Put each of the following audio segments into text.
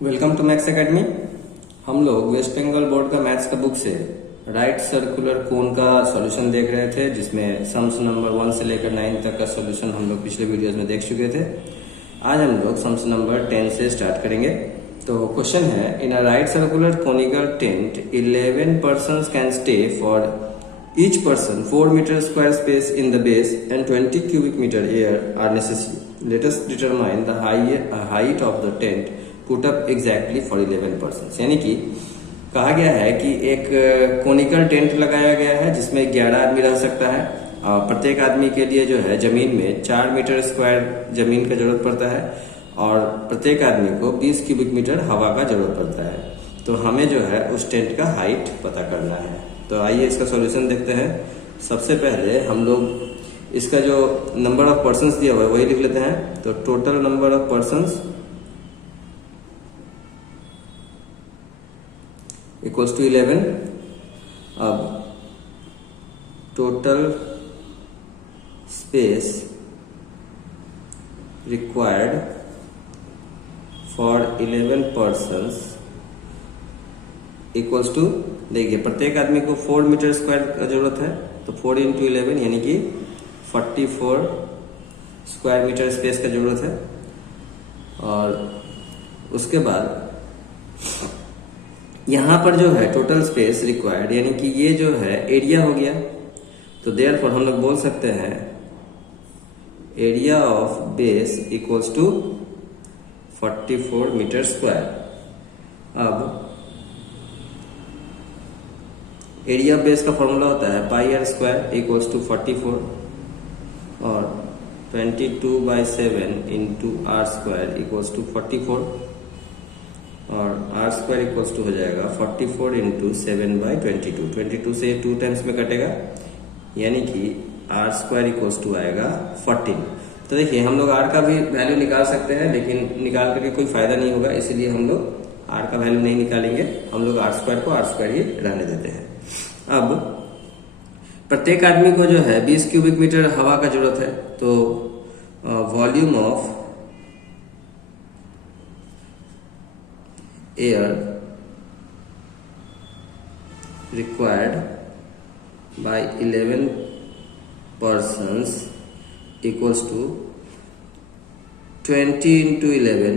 Welcome to maths academy. हम लोग waste Bengal board का मैथ्स का बुक से राइट सर्कुलर कोन का सॉल्यूशन देख रहे थे, जिसमें सम्स नंबर 1 से लेकर 9 तक का सॉल्यूशन हम लोग पिछले वीडियोस में देख चुके थे। आज हम लोग सम्स नंबर 10 से स्टार्ट करेंगे। तो क्वेश्चन है, in a right circular conical tent 11 persons can stay for each person 4 meter square space in the base and 20 cubic meter air are necessary. Let us determine the height of the tent put up exactly for 11 persons. यानी कि कहा गया है कि एक conical tent लगाया गया है जिसमें 11 आदमी रह सकता है। प्रत्येक आदमी के लिए जो है जमीन में 4 मीटर स्क्वायर जमीन का जरूरत पड़ता है और प्रत्येक आदमी को 20 क्यूबिक मीटर हवा का जरूरत पड़ता है। तो हमें जो है उस टेंट का हाइट पता करना है। तो आइए इसका सॉल्यूशन देखते हैं। सबसे पहले हम लोग इसका जो नंबर ऑफ पर्सन्स दिया हुआ है वही लिख लेते हैं। तो total number of persons equals to 11। अब total space required for 11 persons equals to, देखिए प्रत्येक आदमी को 4 मीटर स्क्वायर का जरूरत है, तो 4 इंटू 11 यानी कि 44 स्क्वायर मीटर स्पेस का जरूरत है। और उसके बाद यहां पर जो है टोटल स्पेस रिक्वायर्ड यानी कि ये जो है एरिया हो गया। तो देयरफॉर हम लोग बोल सकते हैं area of base equals to 44 metre square. अब एरिया बेस का फॉर्मूला होता है pi r square equals to 44 और 22/7 into r square equals to 44 और आर स्क्वायर इक्वल्स टू हो जाएगा 44 इंटू 7/22। 22 से 2 टाइम्स में कटेगा यानी कि आर स्क्वायर इक्वल्स टू आएगा 14। तो देखिए हम लोग आर का भी वैल्यू निकाल सकते हैं, लेकिन निकाल करके कोई फायदा नहीं होगा, इसलिए हम लोग आर का वैल्यू नहीं निकालेंगे। हम लोग आर स्क्वायर को आर स्क्वायर ही रहने देते हैं। अब प्रत्येक आदमी को जो है 20 क्यूबिक मीटर हवा का जरूरत है। तो volume of air required by 11 persons equals to 20 into 11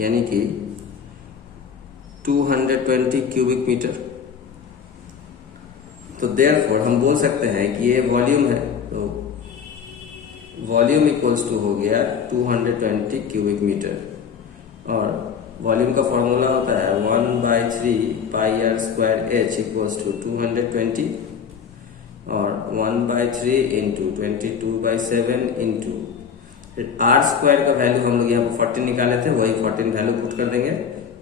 यानी कि 220 क्यूबिक मीटर। तो देयरफॉर हम बोल सकते हैं कि ये वॉल्यूम है, तो वॉल्यूम इक्वल्स टू हो गया 220 क्यूबिक मीटर। और वॉल्यूम का फॉर्मूला होता है 1/3 pi r square h equals to 220 और 1/3 इंटू 22/7 इंटू आर स्क्वायर का वैल्यू हम लोग यहाँ पर 14 निकाले थे, वही 14 वैल्यू पुट कर देंगे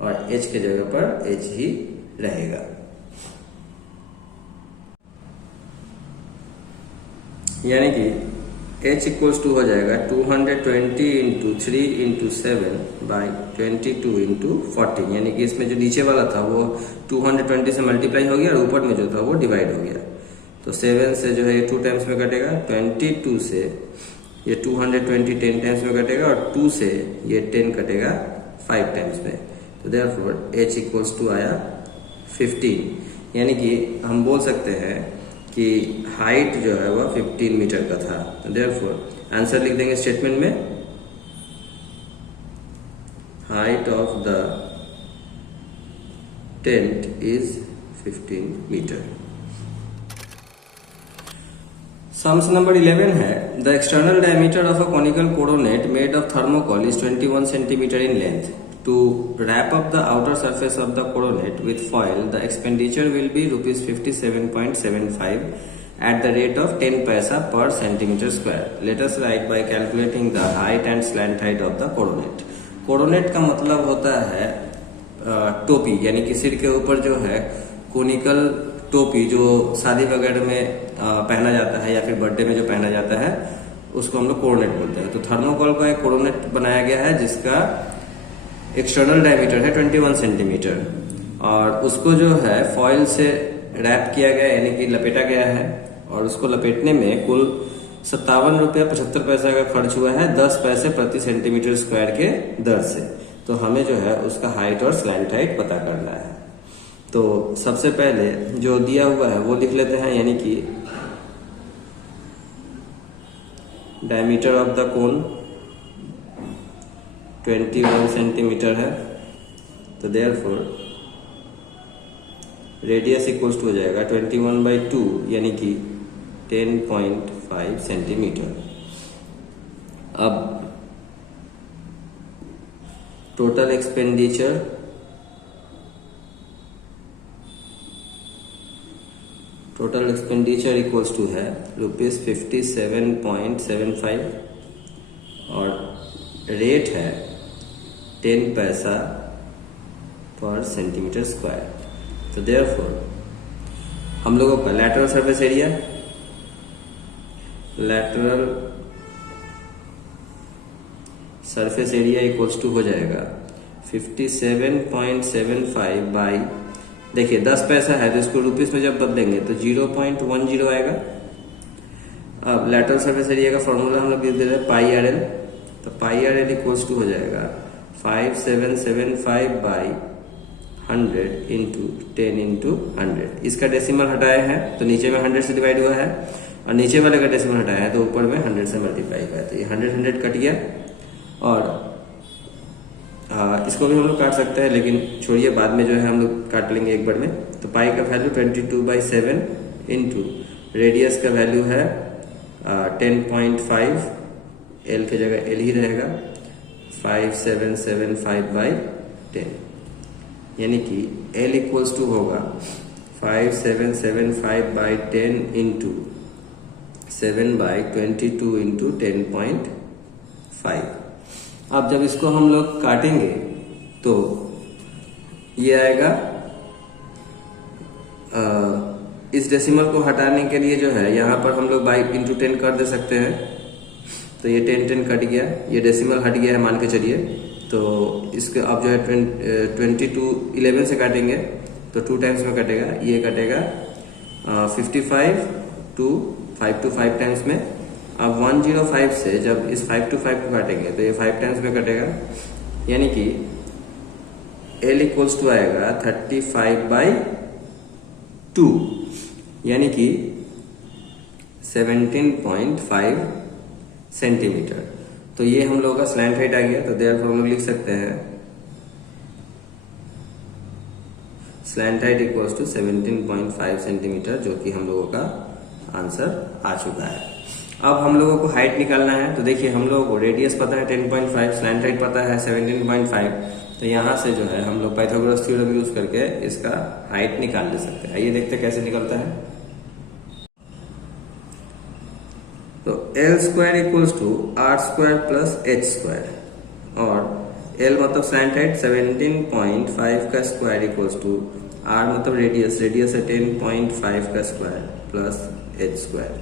और एच के जगह पर एच ही रहेगा। यानी कि h इक्वल्स टू हो जाएगा 220 इंटू 3 इंटू 7/22 इंटू 14। यानी कि इसमें जो नीचे वाला था वो 220 से मल्टीप्लाई हो गया और ऊपर में जो था वो डिवाइड हो गया। तो 7 से जो है ये 2 टाइम्स में कटेगा, 22 से ये 220 10 टाइम्स में कटेगा और 2 से ये 10 कटेगा 5 टाइम्स में। तो देयरफॉर h इक्वल्स टू आया 15। यानी कि हम बोल सकते हैं कि हाइट जो है वह 15 मीटर का था। तो देयरफॉर आंसर लिख देंगे स्टेटमेंट में, height of the tent is 15 metre. Sums number 11 है, the external diameter of a conical coronet made of thermocol is 21 centimetre in length. To wrap up the outer surface of the coronet with foil, the expenditure will be rupees 57.75 at the rate of 10 paisa per centimeter square. Let us write by calculating the height and slant height of the coronet. Coronet का मतलब होता है टोपी, यानी कि सिर के ऊपर जो है कोनिकल टोपी जो शादी वगैरह में पहना जाता है या फिर बर्थडे में जो पहना जाता है उसको हम लोग कोरोनेट बोलते हैं। तो थर्मोकोल का एक कोरोनेट बनाया गया है जिसका एक्सटर्नल डायमीटर है 21 सेंटीमीटर और उसको जो है फॉइल से रैप किया गया यानी कि लपेटा गया है और उसको लपेटने में कुल 57 रुपया 75 पैसा का खर्च हुआ है 10 पैसे प्रति सेंटीमीटर स्क्वायर के दर से। तो हमें जो है उसका हाइट और स्लैंट हाइट पता करना है। तो सबसे पहले जो दिया हुआ है वो लिख लेते हैं, यानी कि diameter of the cone 21 centimetre है, तो देयरफॉर रेडियस इक्वल्स टू हो जाएगा 21/2 यानी कि 10.5 सेंटीमीटर। अब टोटल एक्सपेंडिचर इक्वल्स टू है ₹57.75 और रेट है 10 पैसा पर सेंटीमीटर स्क्वायर। तो देयरफॉर हम लोगों का lateral surface area equals to हो जाएगा 57.75 बाई, देखिए 10 पैसा है तो इसको रुपीस में जब बदलेंगे तो 0.10 आएगा। अब लैटरल सरफेस एरिया का फॉर्मूला हम लोग दे रहे हैं पाई आर एल, तो पाई आर एल इक्वल्स टू हो जाएगा 5775 बाई 100 इंटू 10 इंटू 100। इसका डेसिमल हटाया है तो नीचे में 100 से डिवाइड हुआ है, और नीचे वाले का डेसिमल हटाया है तो ऊपर में 100 से मल्टीप्लाई हुआ है, तो ये 100 कट गया। और इसको भी हम लोग काट सकते हैं, लेकिन छोड़िए बाद में जो है हम लोग काट लेंगे एक बार में। तो पाई का वैल्यू 22/7 इंटू रेडियस का वैल्यू है 10.5, एल की जगह एल ही रहेगा 5775/10, यानी कि एल इक्वल्स टू होगा 5775/10 इंटू 7/22 इंटू 10.5। अब जब इसको हम लोग काटेंगे तो ये आएगा, इस डेसिमल को हटाने के लिए जो है यहाँ पर हम लोग बाई इंटू 10 कर दे सकते हैं, तो ये 10 कट गया, ये डेसिमल हट गया है मान के चलिए। तो इसके अब जो है 22 11 से काटेंगे तो 2 टाइम्स में कटेगा, ये कटेगा 55 to 5 टाइम्स में। अब 105 से जब इस 5 to 5 को काटेंगे तो ये 5 टाइम्स में कटेगा, यानी कि L इक्वल्स टू आएगा 35/2 यानी कि 17.5 सेंटीमीटर। तो ये हम लोगों का स्लैंट हाइट आ गया। तो देयरफॉर हम लोग लिख सकते हैं slant height equals to 17.5 centimetre, जो कि हम लोगों का आंसर आ चुका है। अब हम लोगों को हाइट निकालना है। तो देखिए हम लोगों को रेडियस पता है 10.5, स्लैंट हाइट पता है 17.5, तो यहाँ से जो है हम लोग पाइथागोरस थ्योरम यूज करके इसका हाइट निकाल ले सकते हैं। आइए देखते हैं कैसे निकलता है। तो L square equals to R square plus H square, और L मतलब स्लैंट हाइट 17.5 का स्क्वायर इक्वल्स टू R मतलब रेडियस है 10.5 का स्क्वायर प्लस H स्क्वायर।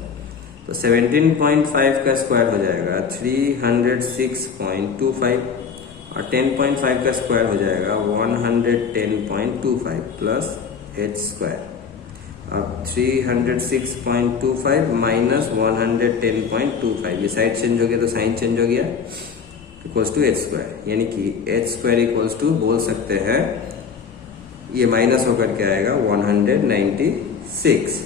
तो 17.5 का स्क्वायर हो जाएगा 306.25 और 10.5 का स्क्वायर हो जाएगा 110.25 प्लस H स्क्वायर। अब 306.25 माइनस 110.25, ये साइड चेंज हो गया तो साइन चेंज हो गया, इक्वल्स टू H स्क्वायर, यानी कि H स्क्वायर इक्वल्स टू बोल सकते हैं ये माइनस होकर के आएगा 196,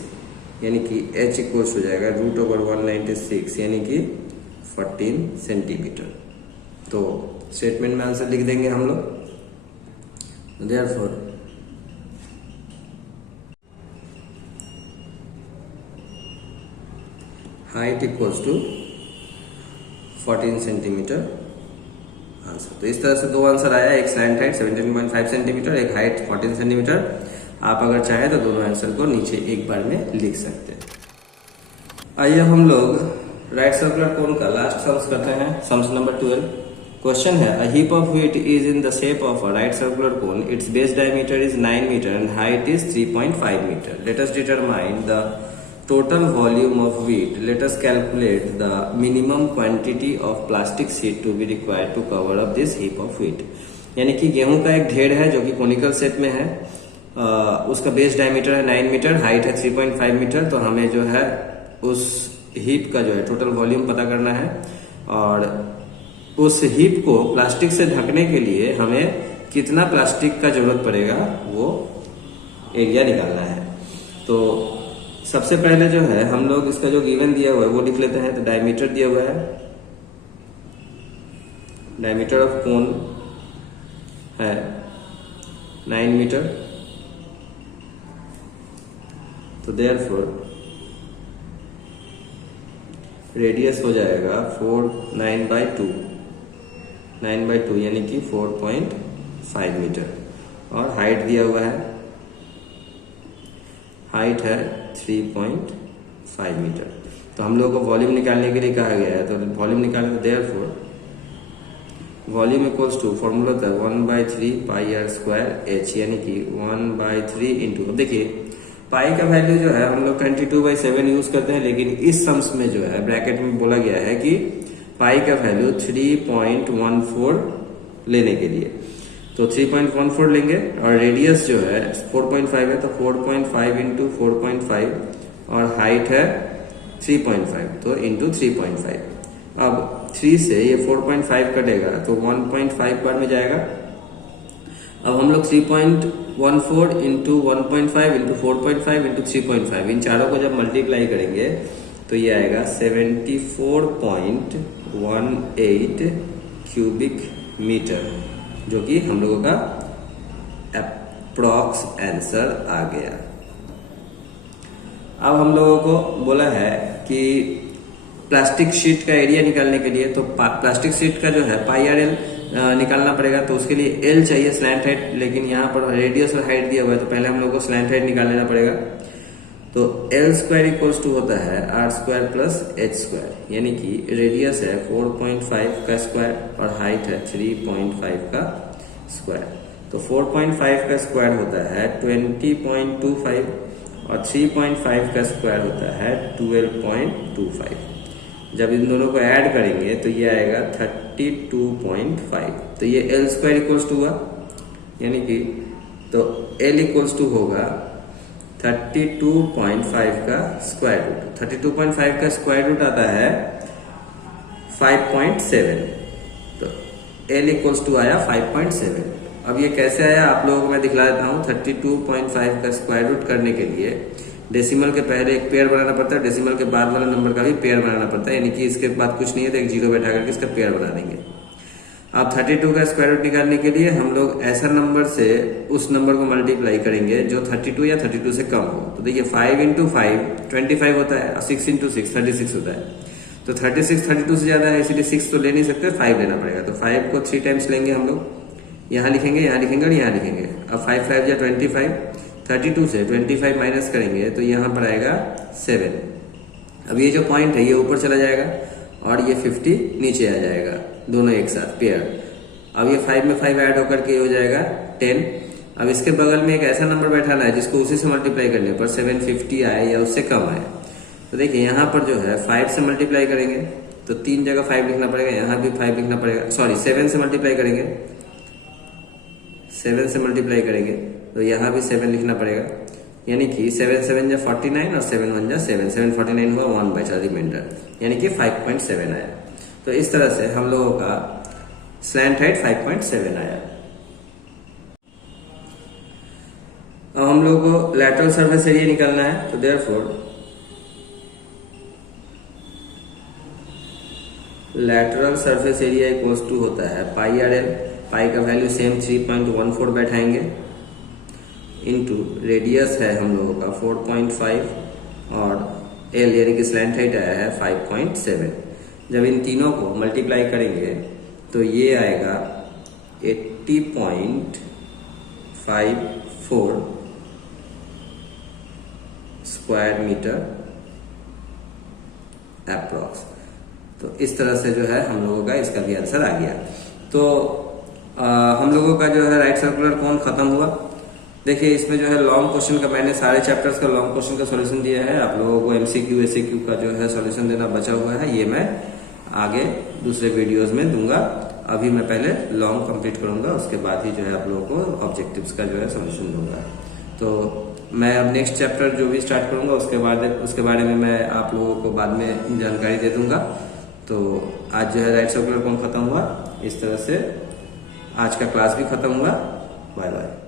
यानी कि H इक्वल्स हो जाएगा √196 यानी कि 14 सेंटीमीटर। तो स्टेटमेंट में आंसर लिख देंगे हम लोग। Therefore height equals to 14 centimetre answer. तो इस तरह से दो आंसर आया, एक स्लैंट हाइट 17.5 सेंटीमीटर, एक हाइट 14 सेंटीमीटर। आप अगर चाहें तो दोनों आंसर को नीचे एक बार में लिख सकते हैं। आइए हम लोग राइट सर्कुलर कोन का लास्ट सम्स करते हैं। Sums number 12। क्वेश्चन है, a heap of wheat is in the shape of a right circular cone, its base diameter is 9 metre and height is 3.5 metre. Let us determine the total volume of wheat. Let us calculate the minimum quantity of plastic sheet to be required to cover up this heap of wheat. यानी कि गेहूं का एक ढेर है जो कि conical shape में है, उसका बेस डायमीटर है 9 मीटर, हाइट है 3.5 मीटर। तो हमें जो है उस हीप का जो है टोटल वॉल्यूम पता करना है, और उस हिप को प्लास्टिक से ढकने के लिए हमें कितना प्लास्टिक का जरूरत पड़ेगा वो एरिया निकालना है। तो सबसे पहले जो है हम लोग इसका जो गिवन दिया हुआ है वो लिख लेते हैं। तो डायमीटर दिया हुआ है, डायमीटर ऑफ कोन है 9 मीटर। तो देयरफॉर रेडियस हो जाएगा 9/2 यानी कि 4.5 मीटर। और हाइट दिया हुआ है, हाइट है 3.5 मीटर। तो हम लोग को वॉल्यूम निकालने के लिए कहा गया है। तो वॉल्यूम निकालने, therefore volume equals to formula था 1/3 पाई आर स्क्वायर एच, यानी कि 1/3 इंटू, देखिए पाई का वैल्यू जो है हम लोग 22/7 यूज करते हैं, लेकिन इस सम्स में जो है ब्रैकेट में बोला गया है कि पाई का वैल्यू 3.14 लेने के लिए। तो 3.14 लेंगे और रेडियस जो है 4.5 है, तो 4.5 इंटू 4.5 और हाइट है 3.5, तो इंटू 3.5। अब 3 से ये 4.5 कटेगा तो 1.5 बार में जाएगा। अब हम लोग 3.14 इंटू 1.5 इंटू 4.5 इंटू 3.5 इन चारों को जब मल्टीप्लाई करेंगे तो ये आएगा 74.18 क्यूबिक मीटर, जो कि हम लोगों का अप्रॉक्स आंसर आ गया। अब हम लोगों को बोला है कि प्लास्टिक शीट का एरिया निकालने के लिए, तो प्लास्टिक शीट का जो है पाई आर एल निकालना पड़ेगा। तो उसके लिए एल चाहिए स्लैंट हाइट, लेकिन यहाँ पर रेडियस और हाइट दिया हुआ है, तो पहले हम लोग को स्लैंट हाइट निकाल लेना पड़ेगा। तो एल स्क्वायर इक्वल्स टू होता है r square plus h square, यानी कि रेडियस है 4.5 का स्क्वायर और हाइट है 3.5 का स्क्वायर। तो 4.5 का स्क्वायर होता है 20.25 और 3.5 का स्क्वायर होता है 12.25। जब इन दोनों को ऐड करेंगे तो ये आएगा 32.5। तो ये एल स्क्वायर इक्वल्स टू हुआ, यानी कि तो एल इक्वल्स टू होगा 32.5 का स्क्वायर रूट। 32.5 का स्क्वायर रूट आता है 5.7। तो एल इक्वल्स टू आया 5.7। अब ये कैसे आया आप लोगों को मैं दिखला देता हूँ। 32.5 का स्क्वायर रूट करने के लिए डेसिमल के पहले एक पेयर बनाना पड़ता है, डेसिमल के बाद वाला नंबर का भी पेयर बनाना पड़ता है, यानी कि इसके बाद कुछ नहीं है तो एक जीरो बैठा करके इसका पेयर बना देंगे। अब 32 का स्क्वायर रूट निकालने के लिए हम लोग ऐसा नंबर से उस नंबर को मल्टीप्लाई करेंगे जो 32 या 32 से कम हो। तो देखिए 5 इंटू 5 25 होता है, 6 इंटू 6 36 होता है। तो 36 32 से ज्यादा है, इसलिए 6 तो ले नहीं सकते, 5 लेना पड़ेगा। तो 5 को 3 टाइम्स लेंगे हम लोग, यहाँ लिखेंगे, यहाँ लिखेंगे और यहाँ लिखेंगे। अब 5 5 या 25, 32 से 25 माइनस करेंगे तो यहाँ पर आएगा 7। अब ये जो पॉइंट है ये ऊपर चला जाएगा और ये 50 नीचे आ जाएगा, दोनों एक साथ पेयर। अब ये 5 में 5 ऐड होकर के हो जाएगा 10। अब इसके बगल में एक ऐसा नंबर बैठाना है जिसको उसी से मल्टीप्लाई करने पर 750 आए या उससे कम आए। तो देखिए यहाँ पर जो है 5 से मल्टीप्लाई करेंगे तो 3 जगह 5 लिखना पड़ेगा, यहाँ भी 5 लिखना पड़ेगा, सॉरी 7 से मल्टीप्लाई करेंगे, 7 से मल्टीप्लाई करेंगे तो यहाँ भी 7 लिखना पड़ेगा, यानी कि 7 7 जा 49 और 7 1 जा 7, 749 हुआ, 1 बचा रिमाइंडर, यानी कि 5.7 आया। तो इस तरह से हम लोगों का स्लैंट हाइट 5.7 आया। अब हम लोगों को लैटरल सरफेस एरिया निकालना है। तो therefore lateral surface area equals to होता है पाई आर एल, पाई का वैल्यू सेम 3.14 बैठाएंगे, इनटू रेडियस है हम लोगों का 4.5 और एल यानी कि स्लैंट हाइट आया है 5.7। जब इन तीनों को मल्टीप्लाई करेंगे तो ये आएगा 80.54 स्क्वायर मीटर अप्रॉक्स। तो इस तरह से जो है हम लोगों का इसका भी आंसर आ गया। तो हम लोगों का जो है राइट सर्कुलर कोन खत्म हुआ। देखिए इसमें जो है लॉन्ग क्वेश्चन का मैंने सारे चैप्टर्स का लॉन्ग क्वेश्चन का सॉल्यूशन दिया है। आप लोगों को एमसीक्यू एससीक्यू का जो है सॉल्यूशन देना बचा हुआ है, ये मैं आगे दूसरे वीडियोस में दूंगा। अभी मैं पहले लॉन्ग कंप्लीट करूंगा, उसके बाद ही जो है आप लोगों को ऑब्जेक्टिव्स का जो है सॉल्यूशन दूंगा। तो मैं अब नेक्स्ट चैप्टर जो भी स्टार्ट करूंगा उसके बारे में मैं आप लोगों को बाद में जानकारी दे दूंगा। तो आज जो है राइट सर्कुलर कोन खत्म हुआ। इस तरह से आज का क्लास भी खत्म हुआ। Bye bye.